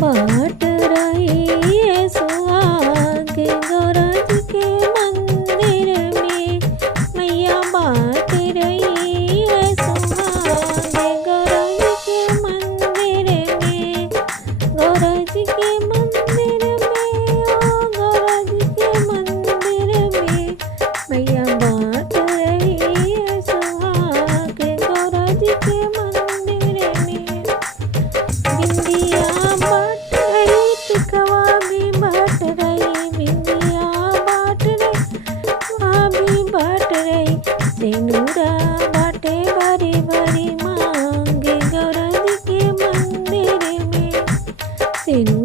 बाट रही है सुहाग गौरज के मंदिर में। मैया बाट रही है सुहाग गौरज के मंदिर में। गौरज के मंदिर में ओ गौरज के मंदिर में। मैया बाट रही है सुहाग गौरज के मंदिर में। बिंदिया बाट रही टिकवा भी बाट रही। बिंदिया बाट रही टिकवा भी बाट रही। सेनुरा बाटे भरी भरी मांगे गौरज के मंदिर में। सेनुरा